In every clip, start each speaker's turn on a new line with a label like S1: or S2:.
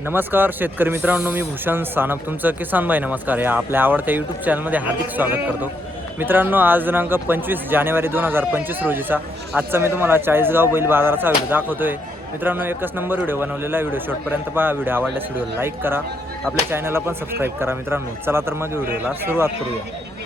S1: नमस्कार शेतकरी मित्रांनो मी भूषण सानप. तुमचं किसान भाई नमस्कार. या आपल्या आवडत्या यूट्यूब चॅनलमध्ये हार्दिक स्वागत करतो. मित्रांनो आज दिनांक पंचवीस जानेवारी दोन हजार पंचवीस रोजीचा. आजचा मी तुम्हाला चाळीसगाव बैल बाजाराचा व्हिडिओ दाखवतोय. मित्रांनो एकच नंबर व्हिडिओ बनवलेला व्हिडिओ शॉर्टपर्यंत पहा. व्हिडिओ आवडल्यास व्हिडिओ लाईक करा. आपल्या चॅनलला पण सबस्क्राईब करा मित्रांनो. चला तर मग व्हिडिओला सुरुवात करूया.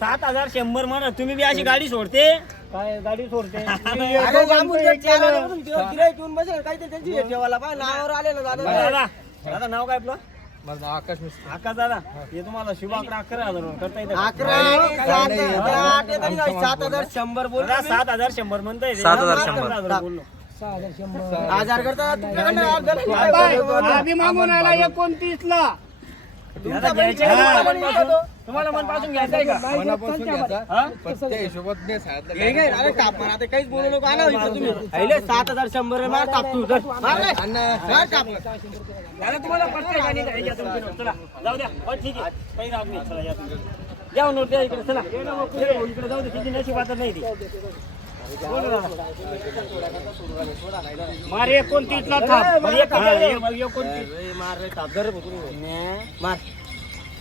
S2: सात
S3: हजार शंभर म्हणा तुम्ही बी अशी गाडी सोडते?
S2: गिऱ्हाईक येऊन बसेल, काहीतरी त्यांची ठेवायला. पाहिजे. नावावर आले ना दादा.
S3: दादा नाव काय आपलं? आकाश दादा हे तुम्हाला शुभ आकडा अकरा हजार रुपये करता येतं का?
S2: अकरा सात, आठ हजार शंभर बोल
S3: दादा, सात हजार शंभर म्हणताय ते.
S1: सात हजार शंभर.
S3: हजार बोललो.
S2: हजार करता तुमच्याकडनं
S4: मागून आला एकोणतीस ला
S3: तुम्हाला मनपासून? घ्यायचं आहे का? हा?
S2: हे घे, अरे टाप मार, आता काहीच बोलू नको. आणा इथं तुम्ही. अहिले सात हजार शंभर मार टाप तू धर. मार. रे. मार
S3: तुम्हाला पटतंय का नाही का? हे घ्या तुमची नोट. चला जाऊ द्या. हो, ठीक आहे. काही राग नाही. चला या तुम्ही. द्या नोट द्या इकडे. चला. इकडे जाऊ दे तिची नशी वाटत नाही ती. बोला दादा.
S4: मार एकोणतीस ला थांब हा,
S3: एकोणतीस.
S2: मार रे टाप धर. मार.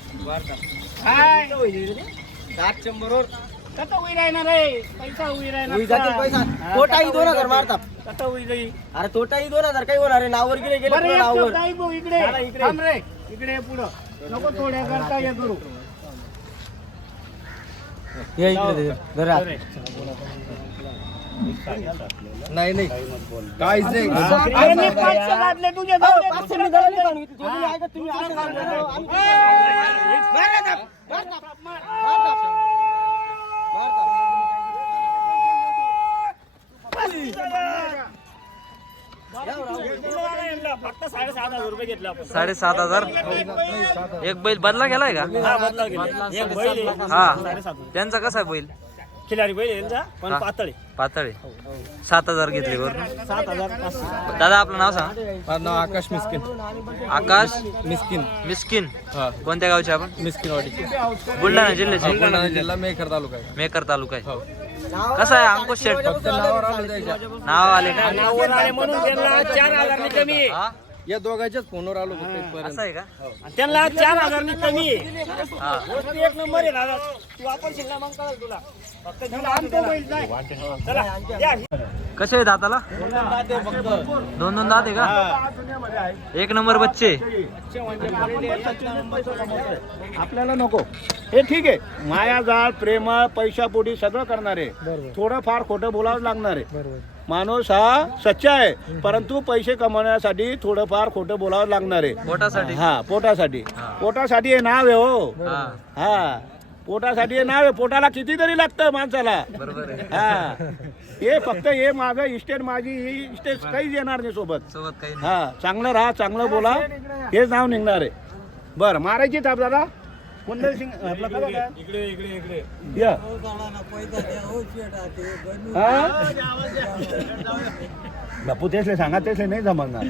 S4: काय
S2: सात शंभर वर
S4: कसं उई राहणार रे? पैसा उई
S2: होई
S4: राहणार
S2: जातील पैसा. तोटाही दोन हजार मारतात
S3: कसं होईल जाईल?
S2: अरे तोटाही दोन हजार काही होणार आहे. नावर गेले गेले
S4: बरं
S2: पुढं
S4: एक
S2: नावर
S4: शब्द ऐक भाऊ, इकडे
S3: इकडे.
S4: थांब रे. इकडे ये पुढं. नको थोड्या करता हे करू?
S2: ये इकडे दे, धर. हात.
S5: नाही नाही. काहीच नाही
S4: तुझे
S3: साडेसात हजार?
S1: एक बैल बदला गेलाय का?
S3: हा बदला गेले एक बैल आहे.
S1: हा.
S3: साडेसात
S1: त्यांचा कसा आहे बैल?
S3: खिलारी बैल आहे त्यांचा, पण
S1: हा.
S3: पातळे.
S1: पातळे. सात हजार घेतले बरं
S3: सात हजार पाचशे.
S1: दादा आपलं नाव सांग.
S5: माझं नाव आकाश मिस्किन.
S1: आकाश?
S5: मिस्किन.
S1: मिस्किन.
S5: हा.
S1: कोणत्या गावचे आपण?
S5: मिस्किनवाडी.
S1: बुलढाणा जिल्ह्याचे.
S5: बुलढाणा जिल्हा मेकर तालुका आहे.
S1: मेकर तालुका आहे.
S5: हो.
S1: कसं आहे अंकुश शेठ
S5: फक्त नावावर आलो द्यायच्या
S1: नाव आले का?
S3: नावावर आले म्हणून त्यांना चार हजारनी कमी आहे.
S1: हा?
S5: या दोघांच्याच फोनवर आलो
S1: असं आहे का?
S3: आणि त्यांना चार हजारनी कमी. आहे.
S1: हा.
S3: गोष्ट एक नंबर आहे दादा. तू वापरशील ना मग कळेल तुला. फक्त घेऊन आमचं बैल जाय. चला या.
S1: कसे आहे दाताला? दोन दोन दात आहे का? एक नंबर बच्चे.
S4: आपल्याला नको. हे ठीक आहे. माया जाळ प्रेम पैशापोटी सगळं करणार. आहे थोडं फार खोटं बोलावं लागणार आहे. माणूस हा सच्चा आहे. परंतु पैसे कमवण्यासाठी थोडंफार खोटं बोलावं लागणार आहे.
S1: पोटासाठी?
S4: हा पोटासाठी. पोटासाठी हे नाव आहे हो.
S1: हा.
S4: पोटासाठी हे नाव आहे. पोटाला कितीतरी लागतं माणसाला. हा. हे फक्त हे माझं इस्टेट माझी ही इस्टेट काहीच येणार नाही सोबत. हा चांगलं राहा चांगलं बोला. हेच नाव निघणार आहे. बरं मारायची ताप दादा? कुंदन सिंग आपलं? या. हा? बापू तेसले सांगा तेसले नाही जमणार.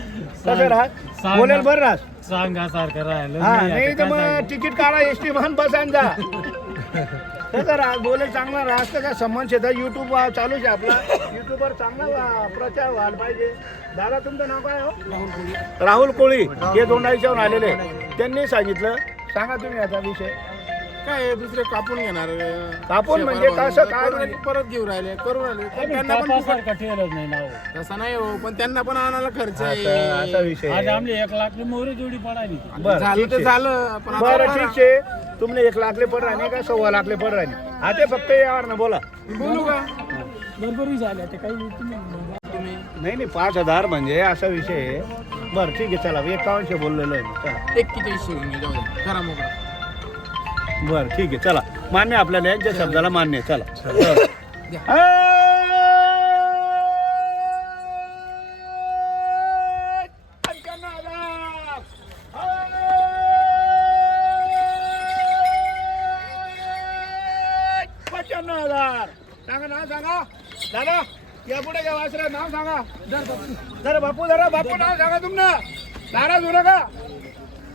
S4: कसं राहत बोलेल बरं राहत
S6: सांगा सारखं राहिलं.
S4: हा नाही तर मग तिकीट काढा एस टी महान बसान जा. तसं राहा? बोले चांगला राहत का संबंध शेतात युट्यूब चालूच आहे आपला. युट्यूबवर चांगला प्रचार व्हायला पाहिजे. दादा तुमचं नाव काय हो? राहुल कोळी. हे दोंडाईच्याहून आलेले. त्यांनी सांगितलं सांगा तुम्ही आता विषय.
S6: काय दुसरे कापून घेणार
S4: कापून म्हणजे कसं काय म्हणजे?
S6: परत घेऊ राहिले करू राहिले. पण त्यांना पण फुकट- तसं नाही हो पण त्यांना पण आणायला खर्च आहे.
S4: असं-.
S6: एक लाख मोहरी जोडी पडाली
S4: बरं
S6: झालं
S4: ठीक
S6: ते
S4: आहे.
S6: झालं पण आता
S4: बरं. ठीक आहे. तुमने एक लाखले पड राहणे का सव्वा लाखले पड राहणे आता फक्त यावर ना बोला.
S6: बोलू का?
S4: नाही नाही पाच हजार म्हणजे असा विषय आहे. बरं ठीक आहे चला एकावनशे बोललेलो आहे मी. चला.
S6: एक किती शिवून घे, जाऊ दे. करा मोकळा.
S4: बरं ठीक आहे चला. मान्य आपल्याला यांच्या शब्दाला मान्य आहे, चला. सांगा. दादा. या पुढे घ्या वासरा नाव सांगा. जरा बापू जरा बापू नाव सांगा तुमनं. नाराज होऊ नका.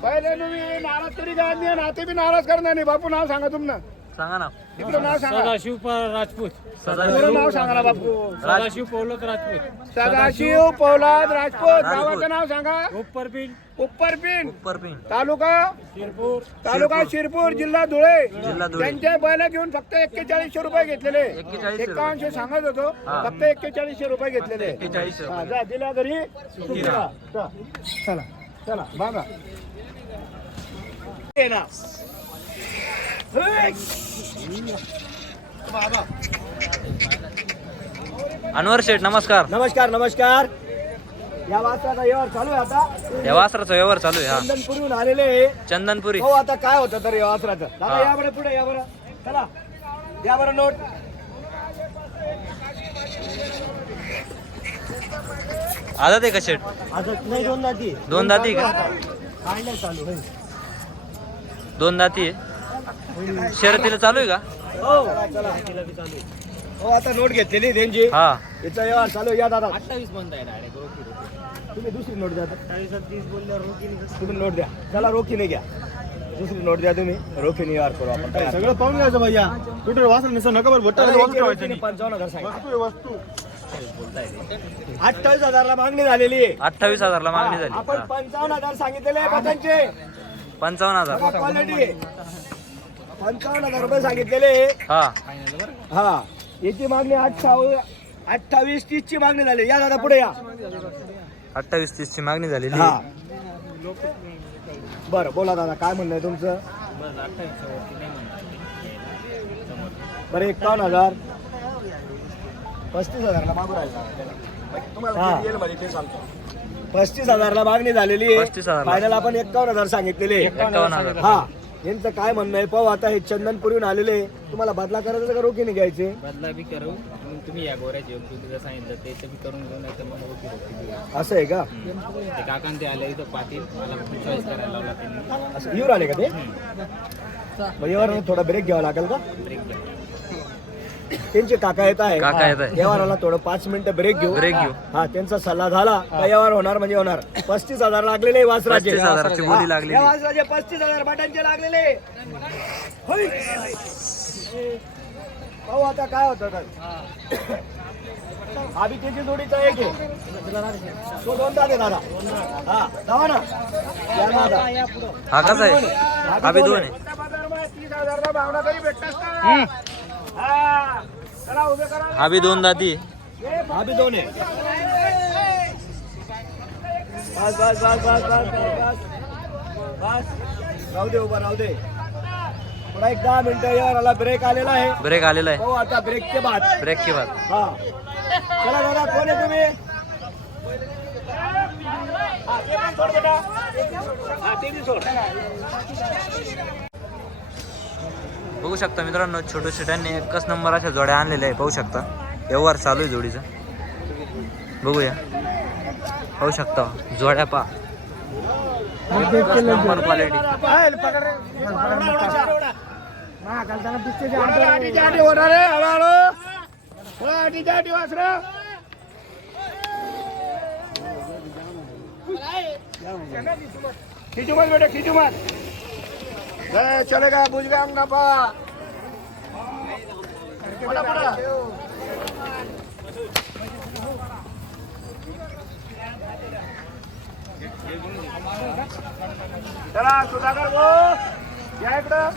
S4: पहिले तुम्ही नाराज तरी काय नाही नाते बी नाराज करणार नाही. बापू नाव सांगा तुमनं.
S1: सांगा ना.
S4: तिकडं नाव सांगा.
S6: सदाशिव प- राजपूत.
S4: नाव सांगा ना बापू.
S6: सदाशिव पौलत राजपूत.
S4: सदाशिव पौलाद राजपूत. गावाचं नाव सांगा.
S6: उपरपिन.
S4: उपरपिन.
S1: उपरपिन.
S4: तालुका?
S6: शिरपूर.
S4: तालुका शिरपूर. जिल्हा धुळे.
S1: जिल्हा धुळे.
S4: त्यांचे बैल घेऊन फक्त एक्केचाळीसशे रुपये घेतलेले.
S1: 41
S4: एकावनशे सांगत होतो.
S1: हा.
S4: फक्त एक्केचाळीसशे रुपये घेतलेले.
S1: 41 रुपये.
S4: हा, जा दिल्या घरी. सुखी राहा. जा. चला. चला. बघा ये ना.
S1: अनवर शेठ नमस्कार.
S2: नमस्कार नमस्कार. या वाजता व्यवहार चालू आहे आता.
S1: या वासराचा व्यवहार चालू आहे हा.
S2: चंदनपुरीहून आलेले आहे.
S1: चंदनपुरी.
S2: हो आता काय होतं तर या वासराचं? दादा
S1: हा.
S2: या बरं पुढे या बरं. चला. या बरं नोट.
S1: आदत आहे का शेठ?
S2: आता नाही दोन दाती.
S1: दोन दाती का?
S2: चालू.
S1: दोन दाती आहे. शर्यतीला चालू आहे का?
S2: हो. चला तिला बी चालू आहे. हो आता नोट घेतलेली त्यांची
S1: हा.
S2: याचा व्यवहार चालू आहे. या दादा. अठ्ठावीस बंद आहे तुम्ही दुसरी नोट द्या. आता. तुम्ही नोट द्या. चला रोखीने घ्या. दुसरी नोट द्या तुम्ही. रोखीने व्यवहार करू आपण. काय
S6: सगळं पाहून घ्यायचं भैया. कुठे वासर निसं नका बरं
S2: त्याला पंचावन्न हजार सांगा. अठ्ठावीस हजारला मागणी झालेली आहे.
S1: अठ्ठावीस हजारला मागणी झाली.
S2: आपण
S1: हा.
S2: पंचावन्न हजार सांगितलेले आहे
S1: पंचावन्न हजार.
S2: क्वालिटी पंचावन्न हजार रुपये सांगितलेले.
S1: हा.
S2: हा. याची मागणी अठ्ठावीस अठ्ठावीस तीस ची मागणी झाली. या दादा पुढे या.
S1: अठ्ठावीस तीस ची मागणी झालेली.
S2: हा. बरं बोला दादा काय म्हणणं आहे तुमचं? बरं एकावन्न हजार. पस्तीस हजारला मागू राहिला. पस्तीस हजारला मागणी झालेली आहे.
S1: 35,000 ला.
S2: फायनल आपण एकावन्न हजार सांगितलेले. आहे.
S1: एकावन्न हजार.
S2: हा. यांचं काय म्हणणं आहे? पाहू आता हे चंदनपुरीहून आलेले. तुम्हाला बदला करायचा का रोखीने घ्यायचे?
S7: बदला बी करू. मग तुम्ही या गोऱ्याचे योग्य तुझं सांगितलं. ते तर करून घेऊन नाही तर मग देऊ.
S2: असं आहे का?
S7: ते काकांत ते आले इथं पाटील मला चॉईस करायला लावला त्यांनी.
S2: असं येऊन आले का ते? मग यावर थोडा ब्रेक घ्यावा लागेल का?
S7: ब्रेक घ्या.
S2: त्यांचे काका येत आहे.
S1: काका येत आहे.
S2: व्यवहाराला थोडं पाच मिनिटं ब्रेक घेऊ.
S1: ब्रेक घेऊ.
S2: हा त्यांचा सल्ला झाला. का व्यवहार होणार म्हणजे होणार. पस्तीस हजार लागलेले आहे वासराचे.
S1: पस्तीस हजाराची बोली
S2: हा,
S1: लागलेली.
S2: या वासराचे पस्तीस हजार बटांचे लागलेले होय. पाहू आता काय होतं तर. आधी त्याची जोडीचा एक आहे. तो दोन दादे दादा हा जावा ना. या दादा
S1: हा कसा आहे? हा बी दोन आहे.
S4: तीस का हा
S1: बी दोन दाती. आहे.
S2: हा बी दोन आहे. बस बस बस बस बस बस बस. राहू दे उभा राहू दे. एक दहा मिनिटं याला ब्रेक आलेला आहे.
S1: ब्रेक आलेला आहे.
S2: हो आता ब्रेकचे बाद.
S1: ब्रेक के बाद.
S2: हा. चला दादा कोण आहे तुम्ही? हा, ते पण सोड बेटा. हा, ते बी सोड.
S1: बघू शकता मित्रांनो छोट्या छोट्यांनी एकच नंबर अशा जोड्या आणलेल्या आहे पाहू शकता. व्यवहार चालू आहे जोडीचा. बघूया. पाहू शकता जोड्या पा नंबर क्वालिटी
S4: खिचू मत बेटा खिचू मत चलेगा बुझगा अंगा पा पडा पडा चला सुधाकर भाऊ या इकडं।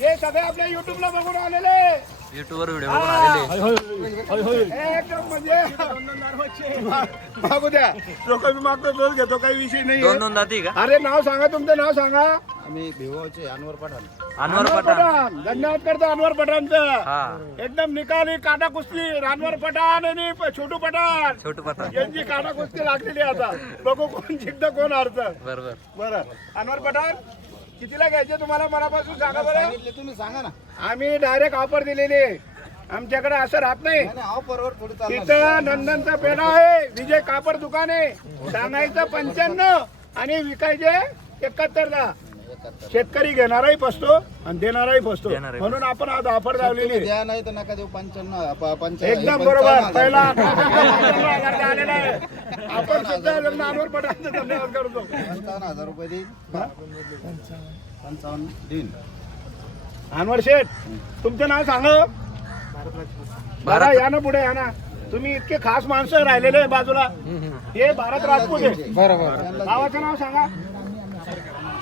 S4: हे सगळे आपल्या युट्यूबला बघून आलेले.
S1: युट्यूबवर व्हिडिओ बघून आलेले.
S4: एकदम म्हणजे मागू द्या. जो काही मागतो तोच घेतो काही विषय नाही
S1: दोन दोन दाती का?
S4: अरे नाव सांगा तुमचं नाव सांगा.
S5: आम्ही भिवाचे अनवर पठाण.
S1: अनवर पठाण.
S4: धन्यवाद करतो अनवर पठाणचं.
S1: हा.
S4: एकदम निकाली काटा कुस्ती रानवर पठाण आणि प- छोटू पठाण.
S1: छोटू पठाण.
S4: यांची काटा कुस्ती लागलेली आहे आता. बघू कोण जिंकतं कोण हारतं.
S1: बरोबर.
S4: बरं. अनवर पठाण? कितीला घ्यायचे तुम्हाला मनापासून सांगा बरं.
S5: तुम्ही सांगा ना.
S4: आम्ही डायरेक्ट ऑफर दिलेली आहे. आमच्याकडे असं राहत नाही.
S5: थोडी
S4: तिथं नंदनचा पेढा आहे विजय कापड दुकान आहे. सांगायचं पंच्याण्णव आणि विकायचे एकाहत्तर ला शेतकरी घेणाराही फसतो आणि देणाराही फसतो.
S1: देणाराही
S4: म्हणून आपण आज ऑफर लावलेली आहे.
S5: द्या नाही तर नका देऊ पंच्याण्णव
S4: एकदम बरोबर. पहिला आलेला आहे. आपण सुद्धा नानवर पटायचं धन्यवाद करतो.
S5: पंचावन्न हजार रुपये देईन. पंचावन्न देईन.
S4: अनवर शेठ तुमचं नाव सांगा. दादा या ना पुढे या ना. तुम्ही इतके खास माणसं राहिलेले आहे बाजूला. हे भारत राजपूत आहे.
S6: बरोबर.
S4: गावाचं नाव सांगा.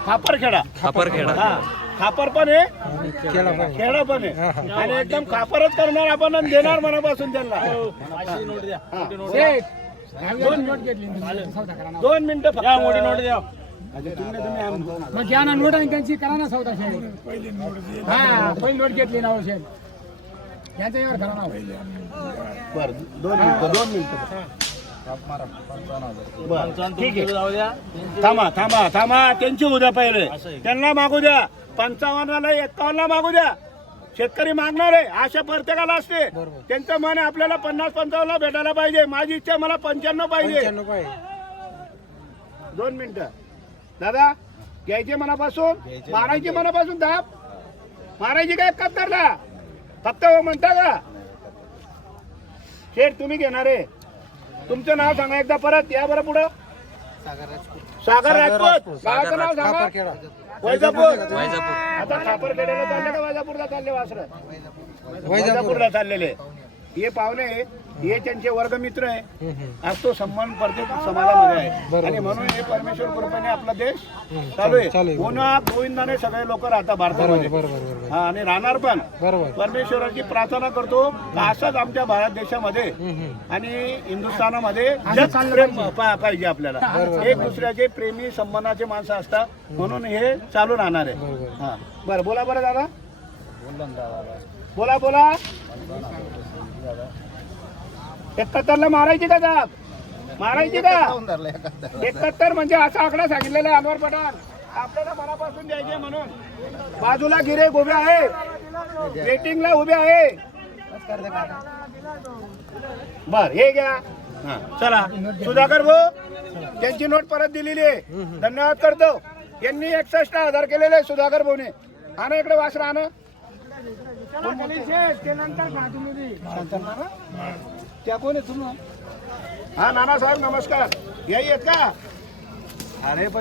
S4: खापरखेडा.
S1: खापरखेडा.
S4: हा. खापर पण आहे. खेडा पण आहे. आणि एकदम खापरच करणार आपण आणि देणार मनापासून त्यांना. हा. दोन दोन मिनिटं फक्त. मोठी नोट द्या.
S6: मग घ्या ना नोट आणि त्यांची करा ना सौदा शेअर हा पहिली नोट घेतली ना शेअर यांच्या यावर करा ना
S4: बर दोन मिनिटं दोन मिनिटं. बरं ठीक आहे. थांबा थांबा थांबा. त्यांची उद्या पहिले. त्यांना मागू द्या. पंचावन्नला एकावन्नला मागू द्या. शेतकरी मागणार आहे. आशा प्रत्येकाला असते. त्यांचं मन आपल्याला पन्नास पंचावन्नला भेटायला पाहिजे. माझी इच्छा मला पंच्याण्णव पाहिजे. दोन मिनिटं. दादा घ्यायचे मनापासून? मारायची मनापासून. दाब. मारायची काय एकाहत्तरला फक्त हो म्हणता का? शेठ तुम्ही घेणार आहे. तुमचं नाव सांगा एकदा परत या बरं पुढं. सागर राजपूत. गावाचं नाव सांगा. वैजापूर.
S1: वैजापूर.
S4: आता खापरखेड्याला चालले का वैजापूरला चालले वासर? वैजापूरला. चाललेले. हे पाहुणे हे त्यांचे वर्गमित्र आहे. आज तो सन्मान प्रत्येक समाजामध्ये आहे. आणि म्हणून हे परमेश्वर कृपेने आपला देश चालू आहे. पुन्हा गोविंदाने सगळे लोक राहतात भारतामध्ये. हा आणि राहणार पण. परमेश्वराची प्रार्थना करतो का असंच आमच्या भारत देशामध्ये आणि हिंदुस्थानामध्ये पाहिजे. आपल्याला. एक दुसऱ्याचे प्रेमी संबंधाचे माणसं असतात. म्हणून हे चालू राहणार आहे. हा. बरं बोला बरं दादा. बोला बोला. एकाहत्तरला मारायची का जाग? मारायची का. एकाहत्तर म्हणजे असा आकडा सांगितलेला आहे अनवर पठाण. आपल्याला मनापासून द्यायचे म्हणून. बाजूला गिरे उभे आहे. वेटिंगला उभे आहे. बर हे घ्या. हा, चला. सुधाकर भाऊ त्यांची नोट परत दिलेली आहे. धन्यवाद करतो. यांनी एकसष्ट हजार केलेले आहे सुधाकर भाऊने. हा ना इकडे वासरा ना? त्या कोण आहे तुम्ही? हा नानासाहेब नमस्कार. या आहेत का? अरे पण